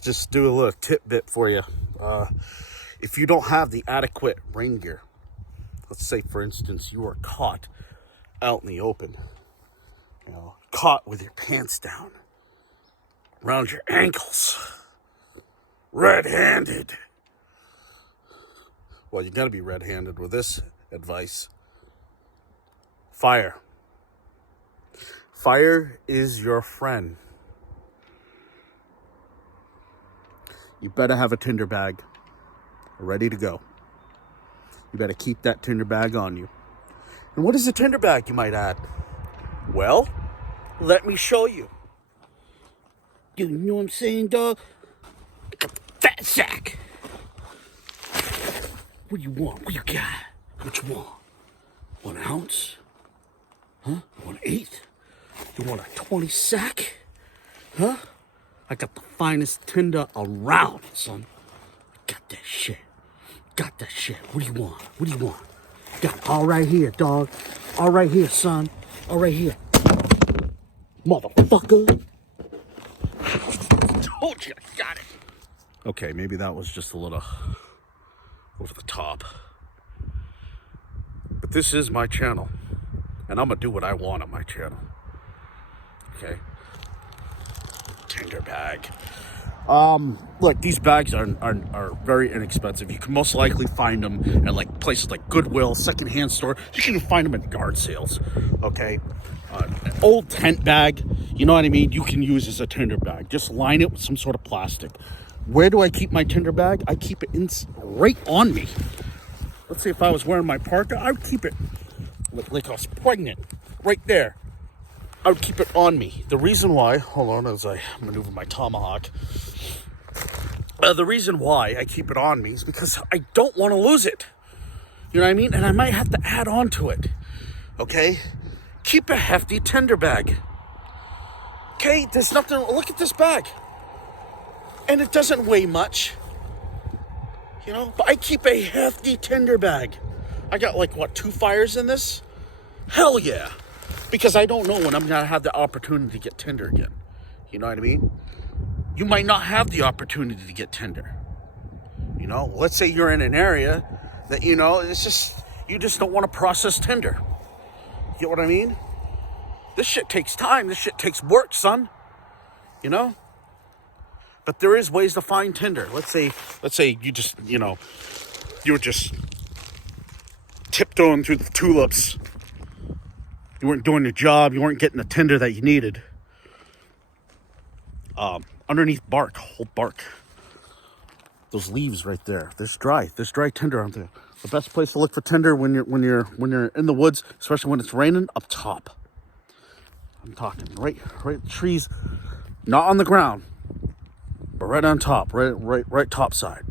just do a little tidbit for you. If you don't have the adequate rain gear, let's say, for instance, you are caught out in the open, caught with your pants down, around your ankles, red-handed. Well, you gotta be red-handed with this advice. Fire. Fire is your friend. You better have a Tinder bag ready to go. You better keep that Tinder bag on you. And what is a Tinder bag, you might add? Well, let me show you. You know what I'm saying, dog? Like a fat sack. What do you want? What you got? What you want? 1 ounce? Huh? 1/8? You want a 20 sack? Huh? I got the finest Tinder around, son. Got that shit. Got that shit. What do you want? What do you want? Got it all right here, dog. All right here, son. All right here. Motherfucker. Told you I got it. Okay, maybe that was just a little over the top. But this is my channel. And I'm going to do what I want on my channel. Okay? Tinder bag. Look, these bags are very inexpensive. You can most likely find them at like places like Goodwill, secondhand store. You can find them at yard sales. Okay, an old tent bag, you know what I mean? You can use as a Tinder bag. Just line it with some sort of plastic. Where do I keep my Tinder bag? I keep it right on me. Let's say if I was wearing my parka, I would keep it like I was pregnant, right there. I would keep it on me. The reason why, hold on as I maneuver my tomahawk. The reason why I keep it on me is because I don't want to lose it. You know what I mean? And I might have to add on to it. Okay? Keep a hefty Tinder bag. Okay? There's nothing, look at this bag. And it doesn't weigh much. But I keep a hefty Tinder bag. I got like, 2 fires in this? Hell yeah. Because I don't know when I'm going to have the opportunity to get Tinder again. You know what I mean? You might not have the opportunity to get Tinder. Let's say you're in an area that, it's just, you just don't want to process Tinder. You get what I mean? This shit takes time. This shit takes work, son. But there is ways to find Tinder. Let's say you just, you were just tiptoeing through the tulips. You weren't doing your job. You weren't getting the Tinder that you needed. Underneath bark, whole bark. Those leaves right there. There's dry Tinder on there. The best place to look for Tinder when you're in the woods, especially when it's raining, up top. I'm talking right trees, not on the ground, but right on top, right top side.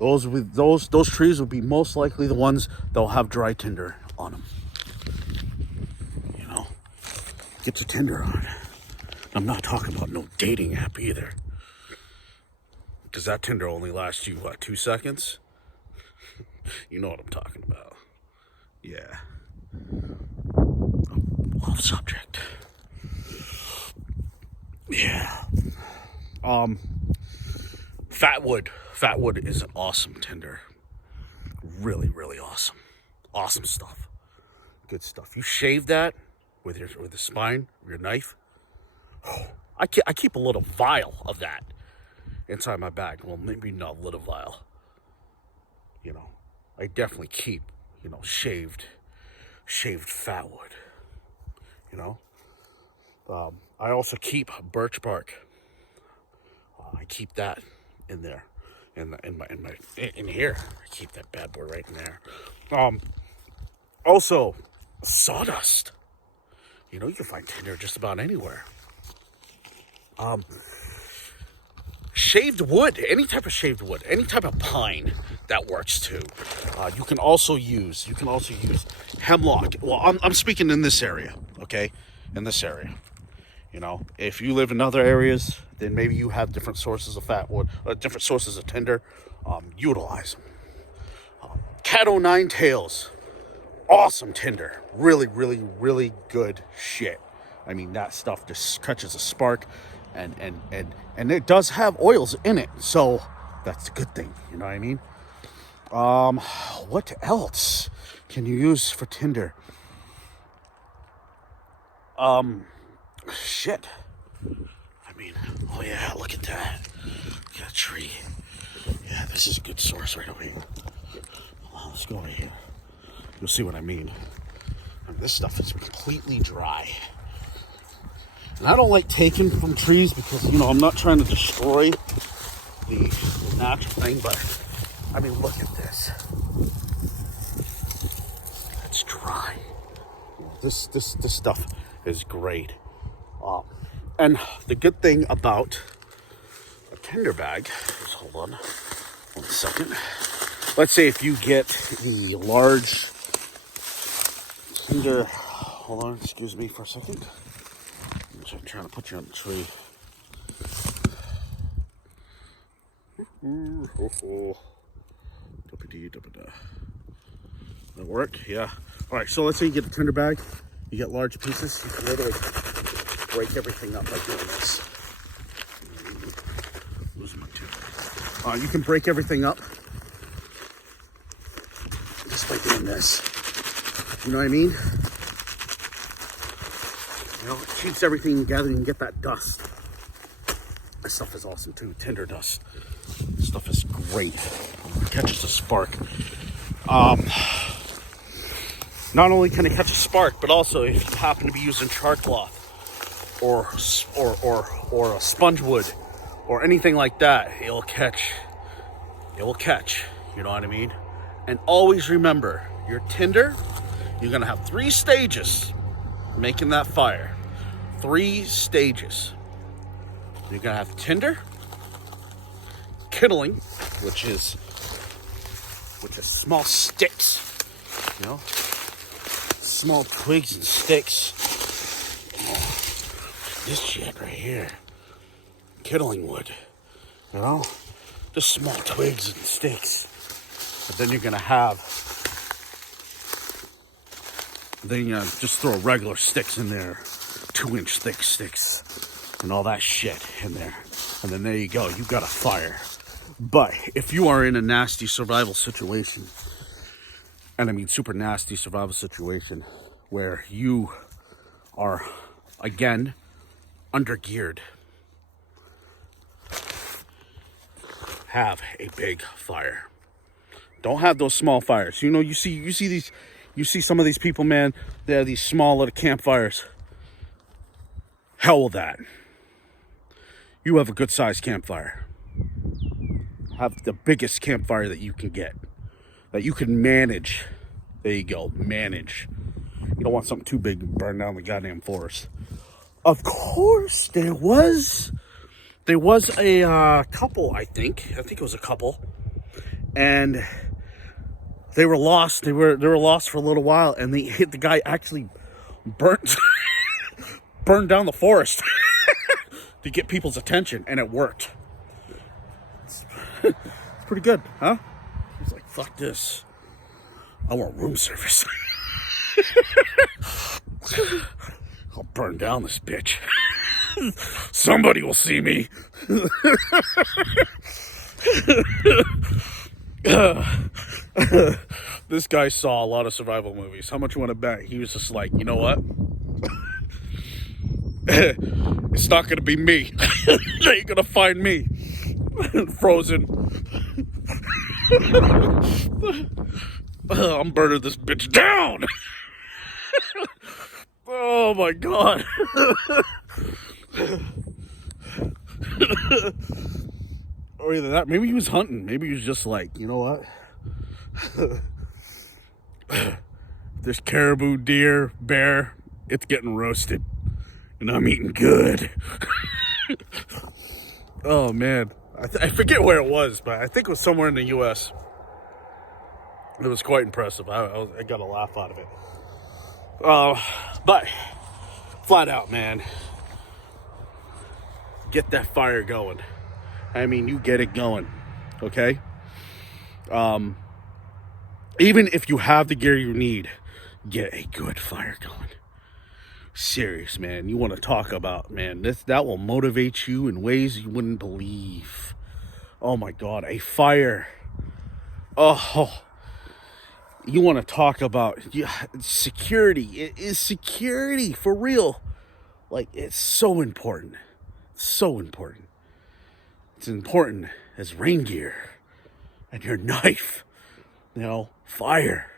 Those trees would be most likely the ones that'll have dry Tinder on them. Get your Tinder on. I'm not talking about no dating app either. Because that Tinder only lasts you, 2 seconds? You know what I'm talking about. Yeah. Off subject. Yeah. Fatwood. Fatwood is an awesome Tinder. Really, really awesome. Awesome stuff. Good stuff. You shave that with the spine of your knife. Oh, I keep a little vial of that inside my bag. Well, maybe not a little vial. I definitely keep, shaved fatwood. I also keep birch bark. I keep that in there, in here. I keep that bad boy right in there. Also, sawdust. You can find Tinder just about anywhere. Shaved wood, any type of shaved wood, any type of pine, that works too. You can also use hemlock. Well, I'm speaking in this area, okay? In this area. If you live in other areas, then maybe you have different sources of fatwood, different sources of Tinder. Utilize them. Cat o' nine tails. Awesome Tinder. Really, really, really good shit. I mean, that stuff just catches a spark. and it does have oils in it, so that's a good thing. You know what I mean? What else can you use for Tinder? Shit. I mean, oh yeah, look at that. Got a tree. Yeah, this is a good source right over here. Well, let's go over here. You'll see what I mean. This stuff is completely dry. And I don't like taking from trees because, you know, I'm not trying to destroy the natural thing, but I mean, look at this. It's dry. This stuff is great. And the good thing about a Tinder bag is, hold on 1 second. Let's say if you get the large Tinder, hold on, excuse me for a second. I'm trying to put you on the tree. That work? Yeah. All right, so let's say you get a Tinder bag. You get large pieces. You can literally break everything up by doing this. Losing my tooth. You can break everything up just by doing this. You know what I mean? You know, it keeps everything together. You can get that dust. This stuff is awesome too. Tinder dust. This stuff is great. It catches a spark. Not only can it catch a spark, but also if you happen to be using char cloth or a sponge wood or anything like that, it will catch. It will catch. You know what I mean? And always remember, your Tinder, you're gonna have 3 stages making that fire. 3 stages. You're gonna have Tinder, kindling, which is small sticks, you know, small twigs and sticks. This shit right here, kindling wood, you know, just small twigs and sticks. But then you're gonna have, then you just throw regular sticks in there, 2-inch thick sticks, and all that shit in there. And then there you go, you got a fire. But if you are in a nasty survival situation, and I mean super nasty survival situation, where you are, again, undergeared, have a big fire. Don't have those small fires. You know, you see some of these people, man, they have these small little campfires. Hell with that. You have a good sized campfire. Have the biggest campfire that you can get, that you can manage. There you go, manage. You don't want something too big to burn down the goddamn forest. Of course, there was a couple, I think it was a couple, and they were lost. They were lost for a little while, and the guy actually burnt down the forest to get people's attention, and it worked. It's pretty good, huh? He's like, fuck this. I want room service. I'll burn down this bitch. Somebody will see me. This guy saw a lot of survival movies. How much you want to bet? He was just like, you know what? It's not gonna be me. They ain't gonna find me. Frozen. I'm burning this bitch down. Oh my god. Or either that, maybe he was hunting. Maybe he was just like, you know what? There's caribou, deer, bear, it's getting roasted. And I'm eating good. Oh man. I forget where it was, but I think it was somewhere in the US. It was quite impressive. I got a laugh out of it. But flat out, man, get that fire going. I mean, you get it going, okay? Even if you have the gear you need, get a good fire going. Serious, man. You want to talk about, man, that will motivate you in ways you wouldn't believe. Oh my God, a fire. Oh, you want to talk about security. It is security for real. Like, it's so important. So important. It's important as rain gear and your knife. Fire.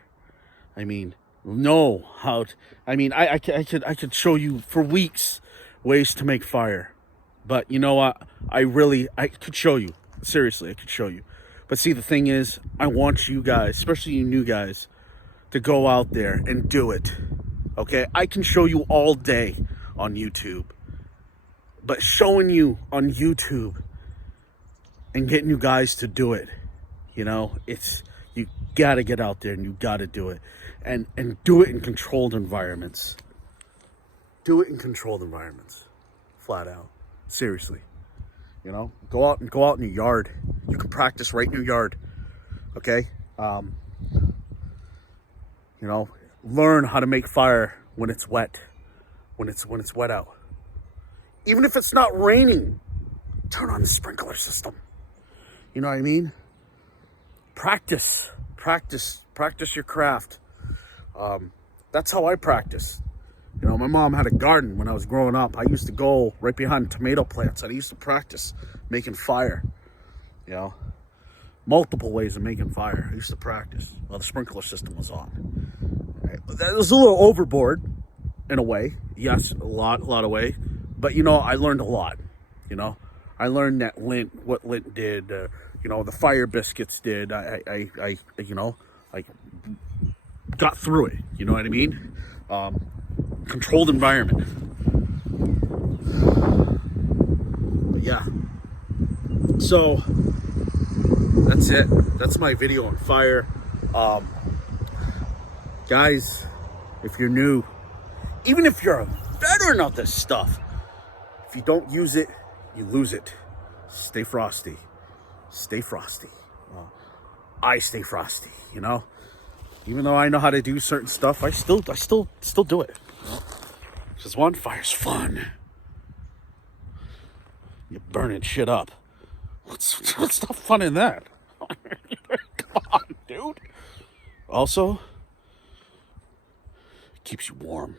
I mean, know how to, I could show you for weeks ways to make fire. But you know what? I could show you. Seriously, I could show you. But see, the thing is, I want you guys, especially you new guys, to go out there and do it. Okay? I can show you all day on YouTube. But showing you on YouTube and getting you guys to do it, you got to get out there and you got to do it. And do it in controlled environments. Do it in controlled environments. Flat out. Seriously. Go out in your yard. You can practice right in your yard. Okay? Learn how to make fire when it's wet. When it's wet out. Even if it's not raining, turn on the sprinkler system. You know what I mean? Practice your craft. That's how I practice. My mom had a garden when I was growing up. I used to go right behind tomato plants and I used to practice making fire. Multiple ways of making fire. I used to practice while the sprinkler system was on. Right. That was a little overboard in a way. Yes, a lot of way. But I learned a lot. I learned that what lint did. The fire biscuits did. I got through it. You know what I mean? Controlled environment. But yeah. So that's it. That's my video on fire. Guys, if you're new, even if you're a veteran of this stuff, if you don't use it, you lose it. Stay frosty. Stay frosty. I stay frosty, Even though I know how to do certain stuff, I still do it. Because one, fire's fun. You're burning shit up. What's the fun in that? Come on, dude. Also, it keeps you warm.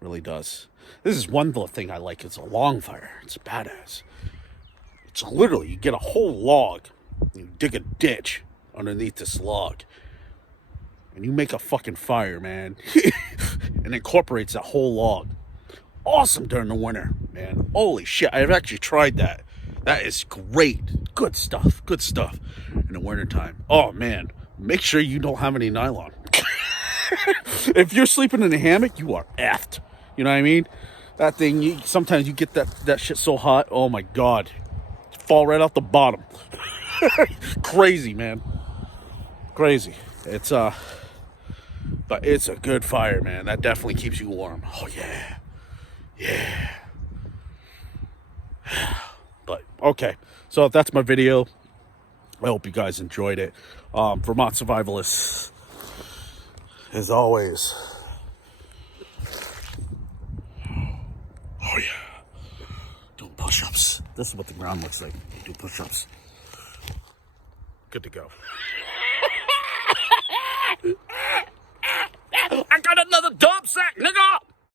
Really does. This is one little thing I like. It's a long fire. It's badass. It's literally, you get a whole log, you dig a ditch underneath this log, and you make a fucking fire, man. And incorporates that whole log. Awesome during the winter, man. Holy shit, I've actually tried that. That is great. Good stuff. In the wintertime. Oh, man. Make sure you don't have any nylon. If you're sleeping in a hammock, you are effed. You know what I mean? That thing, sometimes you get that shit so hot. Oh, my God. Fall right off the bottom. Crazy, man. Crazy. But it's a good fire, man. That definitely keeps you warm. Oh, yeah. But, okay. So, that's my video. I hope you guys enjoyed it. Vermont Survivalists, as always. Oh, yeah. Doing push-ups. This is what the ground looks like. You do push-ups. Good to go. I got another dump sack, nigga!